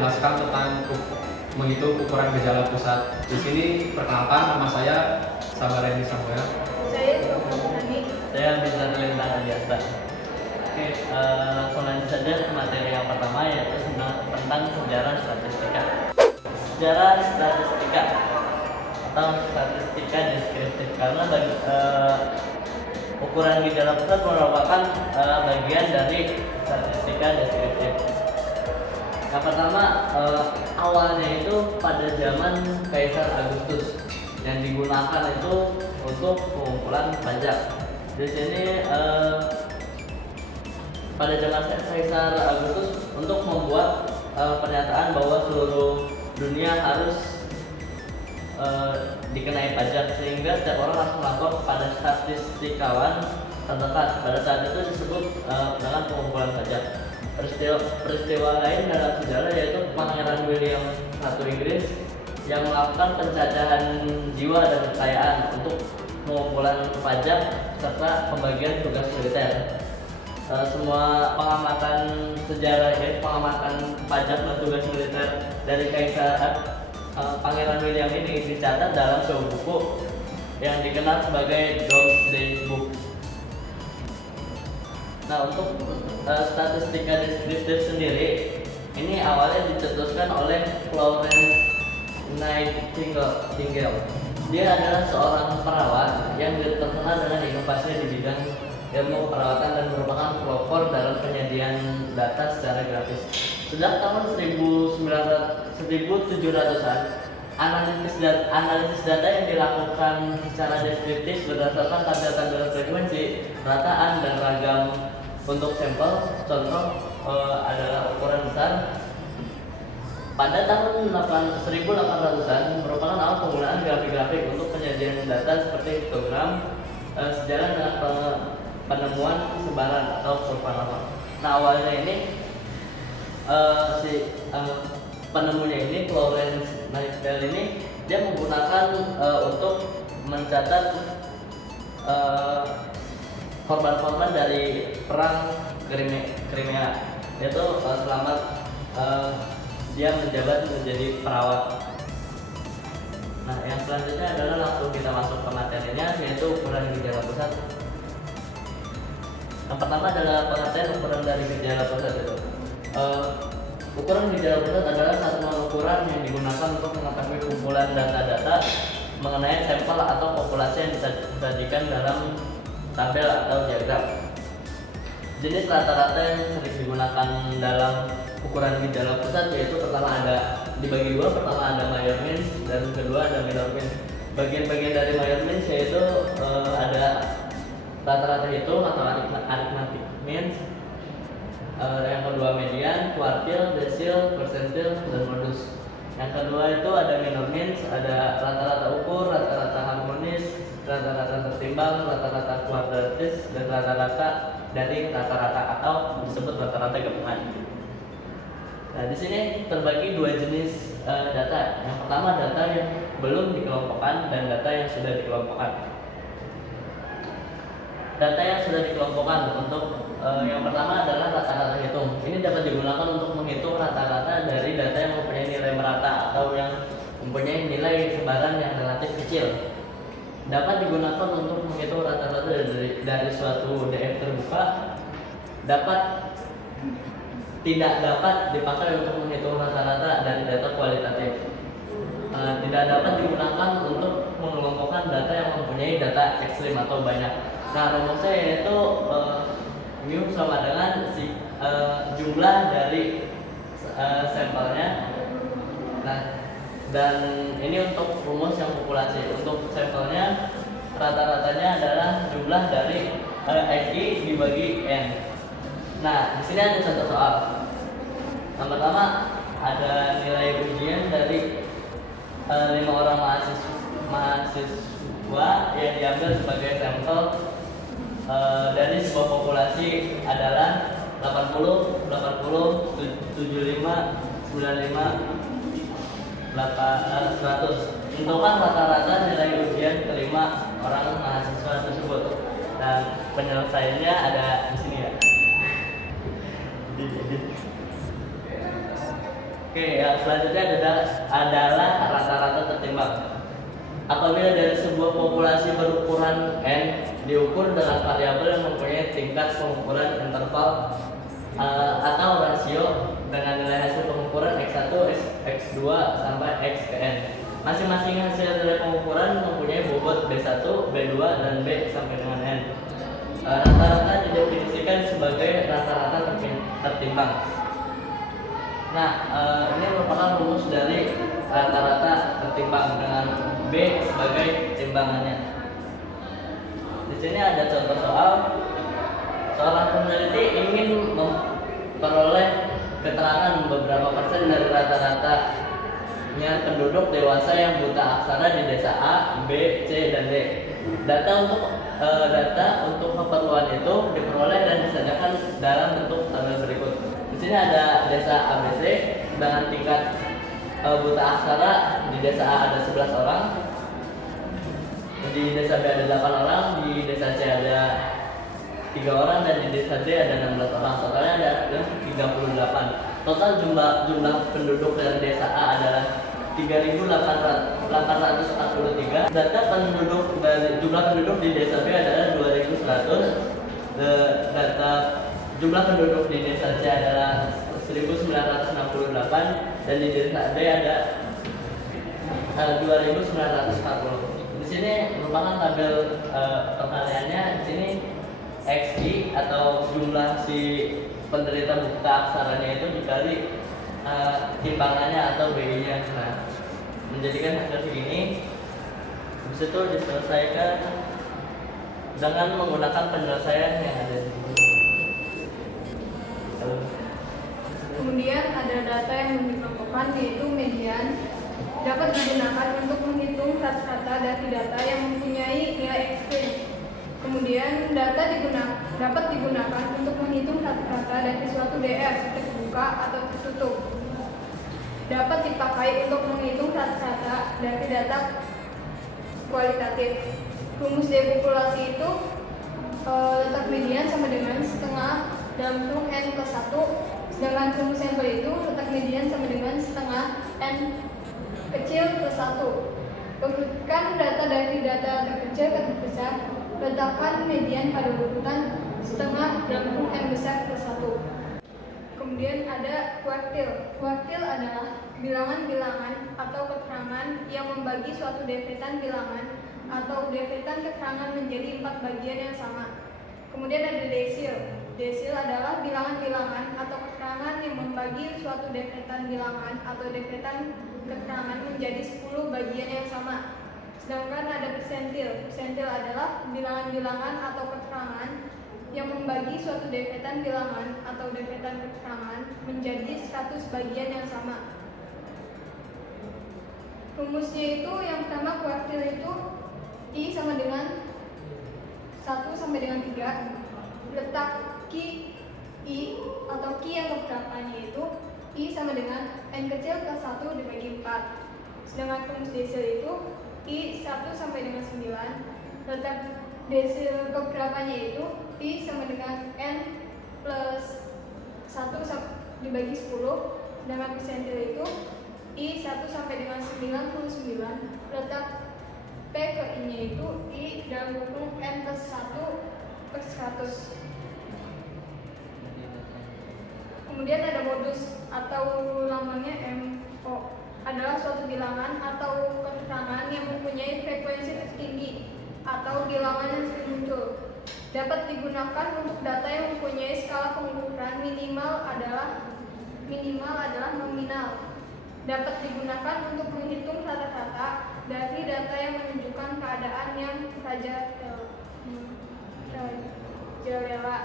menjelaskan tentang menghitung ukuran gejala pusat. Di sini perkenalkan, nama saya Sabar Rendi Samuel. Saya Dr. Hani. Saya bisa Lintang Adiasta. Oke, langsung lanjut saja ke materi yang pertama, yaitu tentang sejarah statistika. Sejarah statistika atau statistika deskriptif, karena ukuran gejala pusat merupakan bagian dari statistika deskriptif. Yang pertama, awalnya itu pada zaman Kaisar Agustus, yang digunakan itu untuk pengumpulan pajak. Di sini pada zaman Kaisar Agustus untuk membuat pernyataan bahwa seluruh dunia harus dikenai pajak, sehingga setiap orang harus melapor kepada statistikawan terdekat. Pada saat itu disebut dengan pengumpulan pajak. Peristiwa lain dalam sejarah yaitu Pangeran William I Inggris yang melakukan pencacahan jiwa dan kekayaan untuk pengumpulan pajak serta pembagian tugas militer. Semua pengamatan sejarah ini, pengamatan pajak dan tugas militer dari Kaisar Pangeran William ini dicatat dalam sebuah buku yang dikenal sebagai Domesday Book. Nah, untuk statistika deskriptif sendiri, ini awalnya dicetuskan oleh Florence Nightingale. Dia adalah seorang perawat yang terkenal dengan inovasinya di bidang ilmu perawatan dan merupakan pelopor dalam penyediaan data secara grafis. Sejak tahun 1700-an, analisis data yang dilakukan secara deskriptif berdasarkan tampil-tampilan frekuensi, rataan, dan ragam untuk sampel. Contoh adalah ukuran besar. Pada tahun 1800-an merupakan awal penggunaan grafik-grafik untuk penyediaan data seperti histogram, sejalan dengan penemuan sebaran atau kurva normal. Nah, awalnya ini penemunya ini, Florence Nightingale ini, dia menggunakan untuk mencatat korban-korban dari perang Crimea, yaitu selamat dia menjabat menjadi perawat. Nah, yang selanjutnya adalah langsung kita masuk ke materinya, yaitu ukuran gejala pusat. Yang pertama adalah pengertian ukuran dari gejala pusat itu. Ukuran gejala pusat adalah satuan ukuran yang digunakan untuk mengetahui kumpulan data-data mengenai sampel atau populasi yang disajikan dalam tabel atau diagram. Jenis rata-rata yang sering digunakan dalam ukuran gejala pusat yaitu pertama ada dibagi dua, pertama ada major means dan kedua ada minor means. Bagian-bagian dari major means yaitu ada rata-rata hitung atau arithmetic means, yang kedua median, kuartil, desil, persentil, dan modus. Yang kedua itu ada minor means, ada rata-rata ukur, rata-rata harmonis, rata-rata tertimbang, rata-rata kuadratis, dan rata-rata dari rata-rata atau disebut rata-rata gabungan. Nah, di sini terbagi dua jenis data. Yang pertama data yang belum dikelompokkan dan data yang sudah dikelompokkan. Data yang sudah dikelompokkan untuk yang pertama adalah rata-rata hitung. Ini dapat digunakan untuk menghitung rata-rata dari data yang mempunyai nilai merata atau yang mempunyai nilai sebaran yang relatif kecil. Dapat digunakan untuk menghitung rata-rata dari suatu DF terbuka. Tidak dapat dipakai untuk menghitung rata-rata dari data kualitatif. Tidak dapat digunakan untuk mengelompokkan data yang mempunyai data ekstrim atau banyak. Nah, rumusnya yaitu mu sama dengan jumlah dari sampelnya. Nah, dan ini untuk rumus yang populasi. Untuk sampelnya rata-ratanya adalah jumlah dari XI dibagi N. Nah, di sini ada contoh soal. Yang pertama ada nilai ujian dari 5 orang mahasiswa yang diambil sebagai sampel dari sebuah populasi adalah 80, 75, 95, 100. Tentukan rata-rata nilai ujian kelima orang mahasiswa tersebut. Dan penyelesaiannya ada di sini ya. Oke, yang selanjutnya adalah rata-rata tertimbang. Apabila dari sebuah populasi berukuran N diukur dengan variabel yang mempunyai tingkat pengukuran interval atau rasio dengan nilai hasil pengukuran X1, X2 sampai X ke N. Masing-masing hasil dari pengukuran mempunyai bobot B1, B2, dan B sampai dengan N. Rata-rata didefinisikan sebagai rata-rata tertimbang. Nah, ini merupakan rumus dari rata-rata tertimbang dengan B sebagai timbangannya. Di sini ada contoh soal. Seorang peneliti ingin memperoleh keterangan beberapa persen dari rata-ratanya penduduk dewasa yang buta aksara di desa A, B, C, dan D. Data untuk keperluan itu diperoleh dan disajikan dalam bentuk tabel berikut. Di sini ada desa ABC dengan tingkat buta aksara. Di desa A ada 11 orang, di desa B ada 8 orang, di desa C ada 3 orang, dan di desa D ada 16 orang. Totalnya ada 38. Total jumlah penduduk dari desa A adalah 3.843. Data penduduk dari jumlah penduduk di desa B adalah 2.100. Data jumlah penduduk di desa C adalah 1.968 dan di desa D ada 2.940. Di sini merupakan tabel pertanyaan-nya. Di sini XI atau jumlah si penderita buta aksaranya itu dikali timbangannya atau BI-nya. Nah, menjadikan hasil segini. Habis itu diselesaikan dengan menggunakan penyelesaian yang ada di sini. Kemudian ada data yang dikelompokkan, yaitu median, dapat digunakan untuk menghitung rata-rata dari data yang mempunyai nilai ekstrim. Kemudian data dapat digunakan untuk menghitung rata-rata dari suatu DR terbuka atau tertutup. Dapat dipakai untuk menghitung rata-rata dari data kualitatif. Rumus depopulasi itu letak median sama dengan setengah dalam bentuk N plus 1, sedangkan rumus sampel itu letak median sama dengan setengah N kecil plus 1. Urutkan data dari data terkecil ke terbesar, letakkan median pada urutan setengah dalam bentuk N besar plus 1. Kemudian ada kuartil. Kuartil adalah bilangan-bilangan atau keterangan yang membagi suatu deretan bilangan atau deretan keterangan menjadi 4 bagian yang sama. Kemudian ada desil. Desil adalah bilangan-bilangan atau keterangan yang membagi suatu deretan bilangan atau deretan keterangan menjadi 10 bagian yang sama. Sedangkan ada persentil. Persentil adalah bilangan-bilangan atau keterangan yang membagi suatu deretan bilangan atau deretan keterangan menjadi 100 bagian yang sama. Rumusnya itu yang pertama kuartil itu I sama dengan 1 sampai dengan 3. Letak Q I atau Q yang keberapanya itu I sama dengan N kecil plus 1 dibagi 4. Sedangkan rumus desil itu I 1 sampai dengan 9. Letak desil keberapanya itu I sama dengan N plus 1 dibagi 10. Sedangkan persentil itu I 1 sampai dengan 99. Letak P ke I-nya itu I dalam bentuk N plus 1 per 100. Kemudian ada modus atau lamanya MO, adalah suatu bilangan atau keterangan yang mempunyai frekuensi tertinggi atau bilangan yang sering muncul. Dapat digunakan untuk data yang mempunyai skala pengukuran minimal adalah nominal. Dapat digunakan untuk menghitung rata-rata dari data yang menunjukkan keadaan yang rajalela.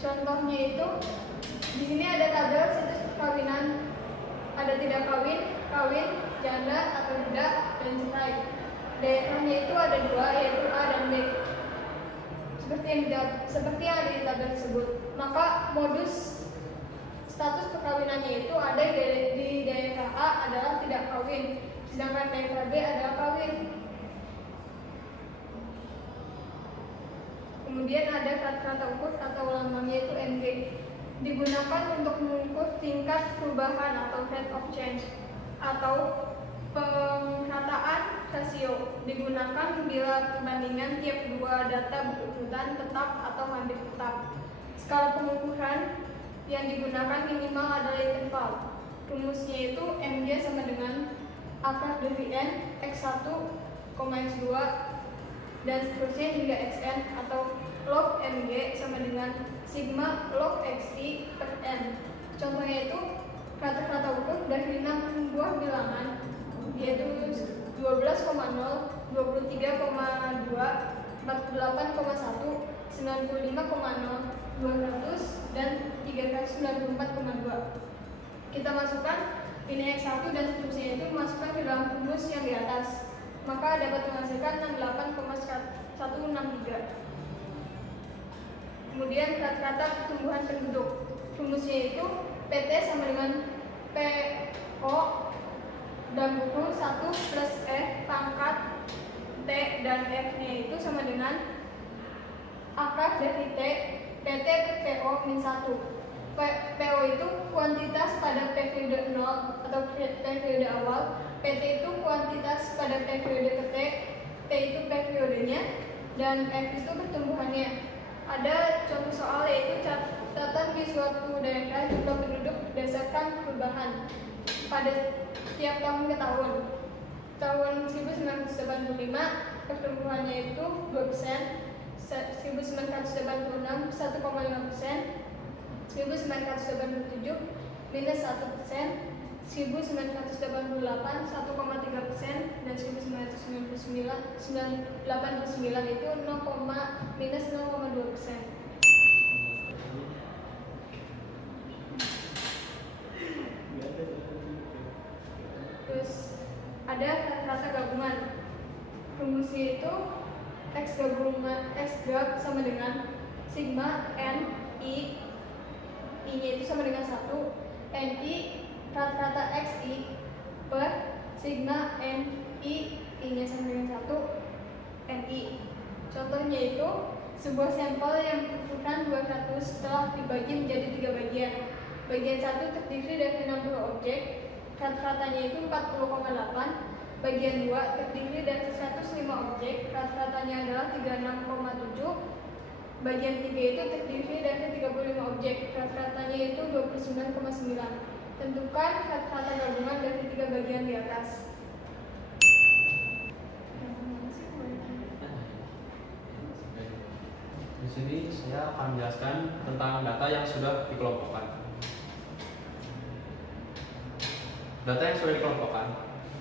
Contohnya itu di sini ada tabel situs perkawinan, ada tidak kawin, kawin, janda atau tidak, dan cerai. Daerahnya itu ada 2, yaitu A dan B. Seperti yang ada di tabel tersebut. Maka modus status perkawinannya itu ada di daerah A adalah tidak kawin, sedangkan daerah B adalah kawin. Kemudian ada kata ukur atau lambangnya itu NG. digunakan untuk mengukur tingkat perubahan atau rate of change, atau pemerataan rasio digunakan bila perbandingan tiap dua data berurutan tetap atau hampir tetap. Skala pengukuran yang digunakan minimal adalah interval. Rumusnya itu MG sama dengan akar dari N X1, X2 dan seterusnya hingga Xn, atau log Mg sama dengan sigma log Xi per N. Contohnya itu rata-rata ukur dari 6 buah bilangan, yaitu 12,0, 23,2, 48,1, 95,0, 200, dan 394,2. Kita masukkan ini X1 dan seterusnya itu masukkan ke dalam rumus yang di atas, maka dapat menghasilkan 68,163. Kemudian rata-rata pertumbuhan penduduk, rumusnya itu PT sama dengan PO dan buku 1 plus E pangkat T dan F-nya itu sama dengan akar dari T PT per PO min 1. PO itu kuantitas pada periode 0 atau periode awal, PT itu kuantitas pada periode T, T itu periodenya, dan F itu pertumbuhannya. Ada contoh soal yaitu catatan di suatu daerah jumlah penduduk berdasarkan perubahan pada tiap tahun ke tahun. Tahun 1985 pertumbuhannya itu 2%, 1986 1,5%, 1987 minus 1%, 1988 1,3%, dan 1989 itu minus 0,2%. Terus ada rata gabungan. Rumusnya itu X gab sama dengan sigma N I, I-nya itu sama dengan 1, NI rata-rata XI per sigma NI, I-nya sama dengan 1, NI. Contohnya itu sebuah sampel yang berukuran 200 telah dibagi menjadi 3 bagian. Bagian 1 terdiri dari 60 objek, rata-ratanya itu 40,8. Bagian 2 terdiri dari 105 objek, rata-ratanya adalah 36,7. Bagian 3 itu terdiri dari 35 objek, rata-ratanya itu 29,9. Tentukan rata-rata gabungan dari 3 bagian di atas. Di sini saya akan menjelaskan tentang data yang sudah dikelompokkan. Data yang sudah dikelompokkan,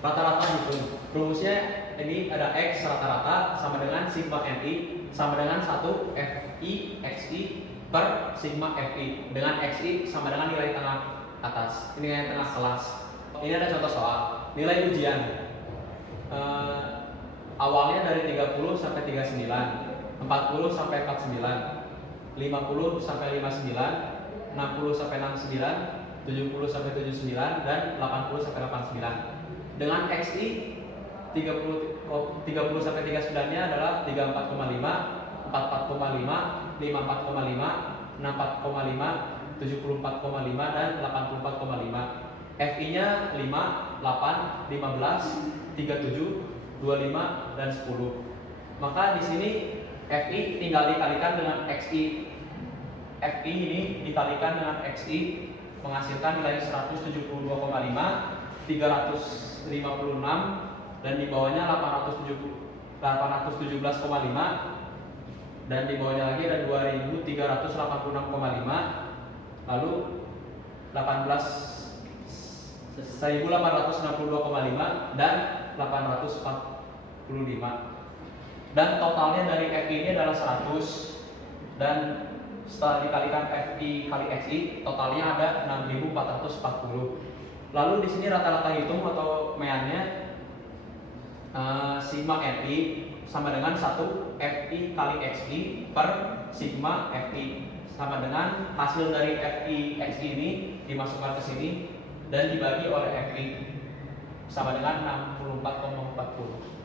rata-rata hitung. Rumusnya ini ada X rata-rata sama dengan sigma NI sama dengan 1 FI XI per sigma FI, dengan XI sama dengan nilai tengah atas, ini nilai tengah kelas. Ini ada contoh soal nilai ujian, awalnya dari 30 sampai 39, 40 sampai 49, 50 sampai 59, 60 sampai 69, 70 sampai 79, dan 80 sampai 89. Dengan XI 30 sampai 39-nya adalah 34,5, 44,5, 54,5, 64,5, 74,5, dan 84,5. FI-nya 5, 8, 15, 37, 25, dan 10. Maka di sini FI tinggal dikalikan dengan XI. FI ini dikalikan dengan XI menghasilkan nilai 172,5, 356, dan di bawahnya 817,5, dan di bawahnya lagi ada 2386,5, lalu 1862,5, dan 845. Dan totalnya dari FI ini adalah 100, dan setelah dikalikan FI kali XI totalnya ada 6440. Lalu di sini rata-rata hitung atau meannya sigma NI sama dengan 1 FI kali XI per sigma FI, sama dengan hasil dari FI XI ini dimasukkan ke sini dan dibagi oleh FI sama dengan 64,40.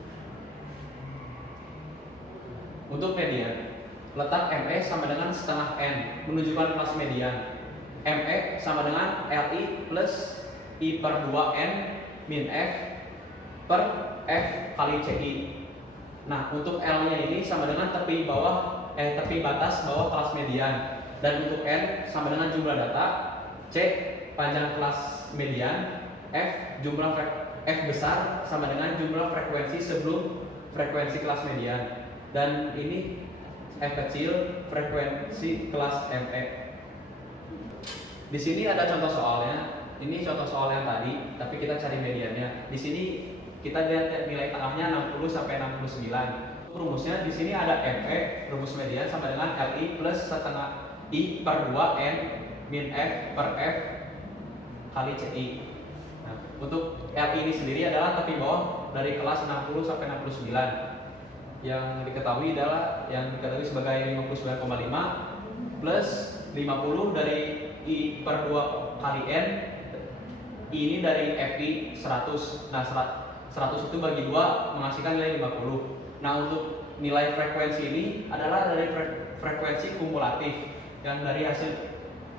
Untuk median, letak ME sama dengan setengah N menunjukkan kelas median. ME sama dengan LI plus I per 2N min F per F kali CI. Nah, untuk L-nya ini sama dengan tepi batas bawah kelas median, dan untuk N sama dengan jumlah data, C panjang kelas median, F besar sama dengan jumlah frekuensi sebelum frekuensi kelas median, dan ini F kecil frekuensi kelas ME. Di sini ada contoh soalnya. Ini contoh soal yang tadi, tapi kita cari mediannya. Di sini kita lihat nilai tengahnya 60 sampai 69. Rumusnya di sini ada ME, rumus median sama dengan LI plus setengah I per 2N min F per F kali CI. Nah, untuk LI ini sendiri adalah tepi bawah dari kelas 60 sampai 69. Yang diketahui sebagai 59,5 plus 50 dari I per 2 kali N. Ini dari FI 100. Nah, 100 itu bagi 2 menghasilkan nilai 50. Nah, untuk nilai frekuensi ini adalah dari frekuensi kumulatif yang dari hasil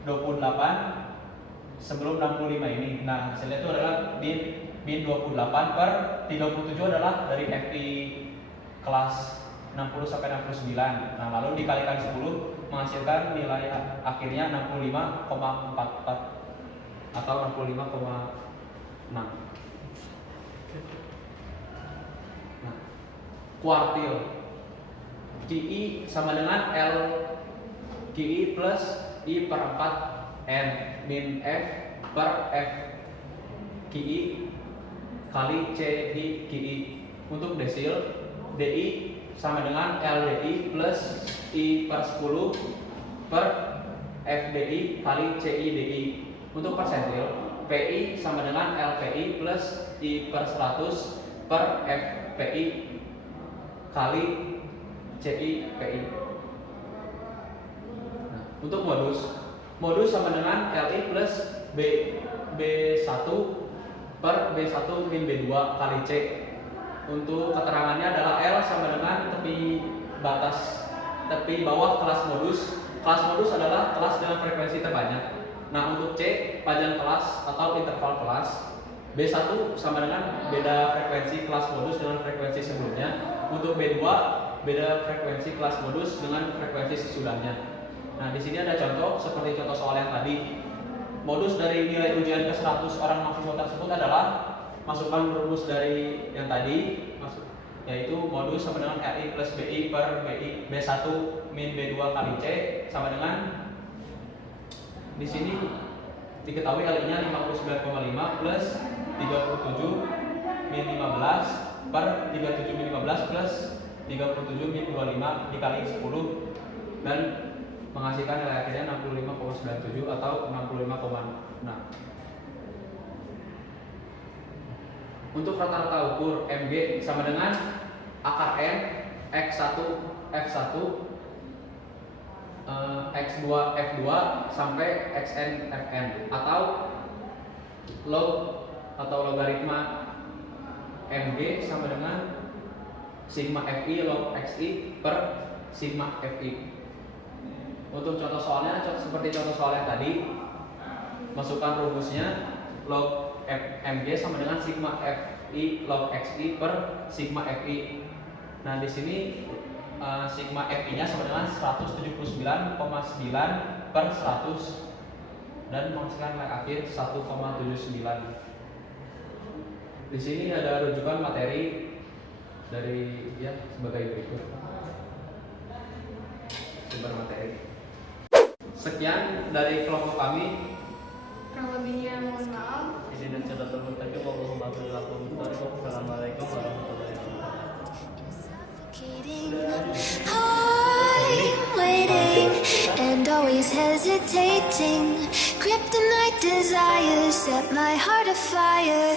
28 sebelum 65 ini. Nah, hasilnya itu adalah min 28 per 37 adalah dari FI kelas 60 sampai 69. Nah, lalu dikalikan 10 menghasilkan nilai akhirnya 65,44 atau 65,6. Nah, kuartil QI sama dengan L QI plus I per 4 N min F per F QI kali CI QI. Untuk desil, DI sama dengan LDI plus I per 10 per FDI kali CIDI. Untuk persentil, PI sama dengan LPI plus I per 100 per FPI kali CIPI. Nah, untuk modus sama dengan LI plus B1 per B1 min B2 kali C. Untuk keterangannya adalah L sama dengan tepi bawah kelas modus. Kelas modus adalah kelas dengan frekuensi terbanyak. Nah, untuk C panjang kelas atau interval kelas. B1 sama dengan beda frekuensi kelas modus dengan frekuensi sebelumnya. Untuk B2 beda frekuensi kelas modus dengan frekuensi sesudahnya. Nah, di sini ada contoh seperti contoh soal yang tadi. Modus dari nilai ujian ke 100 orang mahasiswa tersebut adalah masukkan rumus dari yang tadi, yaitu modus sama dengan RI plus BI per BI B1 min B2 kali C sama dengan, di sini diketahui LI-nya 59,5 plus 37 min 15 per 37 min 15 plus 37 min 25 dikali 10 dan menghasilkan nilai akhirnya 65,97 atau 65,6. Untuk rata-rata ukur MG sama dengan akar N X1 F1 X2 F2 sampai Xn Fn atau log atau logaritma Mg sama dengan sigma Fi log Xi per sigma Fi. Untuk contoh soalnya seperti contoh soal yang tadi, masukkan rumusnya log Mg sama dengan sigma Fi log Xi per sigma Fi. Nah, di sini sigma Fi-nya sama dengan 179,9 per 100 dan menghasilkan nilai akhir 1,79. Di sini ada rujukan materi dari sebagai berikut. Sumber materi. Sekian dari kelompok kami. Kurang lebihnya mohon maaf. Di sini sudah terbentuk. Wassalamualaikum warahmatullahi wabarakatuh. I'm waiting and always hesitating. Kryptonite desires set my heart afire.